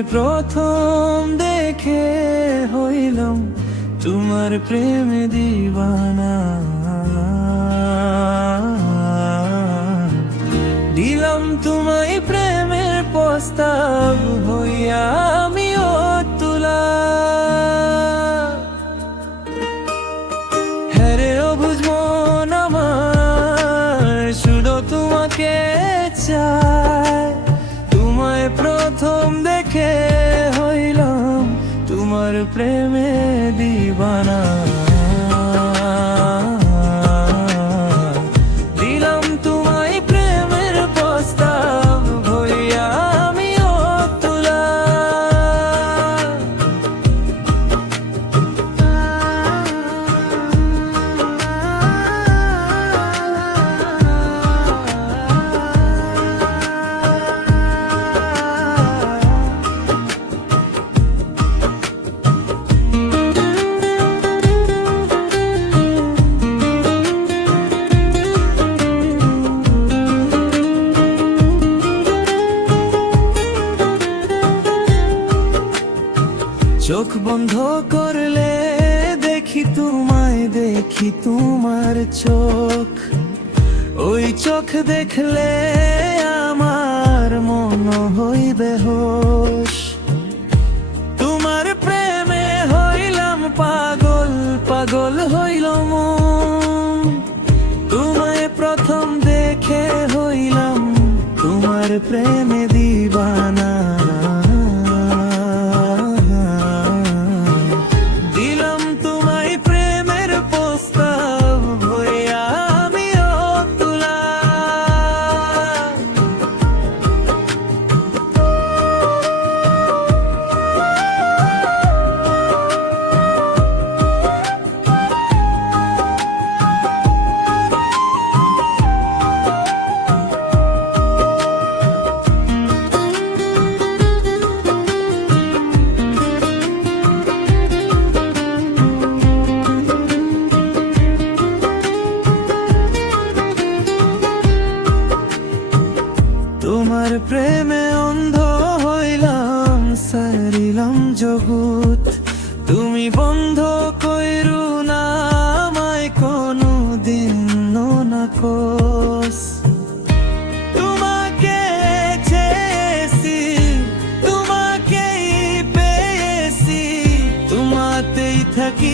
তোমায় প্রথম দেখে হইলাম তোমার প্রেমে দিবানা। দিলাম তোমায় প্রেমের প্রস্তাব হইয়া আমিও তুলা। হ্যারে অবুঝ মন আমার শুধু তোমাকে চায়। তোমায় প্রথম দেখে হইলাম তোমার প্রেমে দিবানা। দিলাম তোমায় প্রেমের প্রস্তাব হইয়া আমিও তুলা। চোখ বন্ধ করলে দেখি তোমায়, দেখি তোমার চোখ। ওই চোখ দেখলে আমার মন হইবে হোশ। তোমার প্রেমে হইলাম পাগল, পাগল হইল মন। তোমায় প্রথম দেখে হইলাম তোমার প্রেমে দিবানা। তোমার প্রেমে অন্ধ হইলাম, সারিলাম জগৎ। তুমি বন্ধ কইরু না আমায় কোনো দিন না কোস। তোমাকে চেয়েছি, তোমাকেই পেয়েছি, তোমাতেই থাকি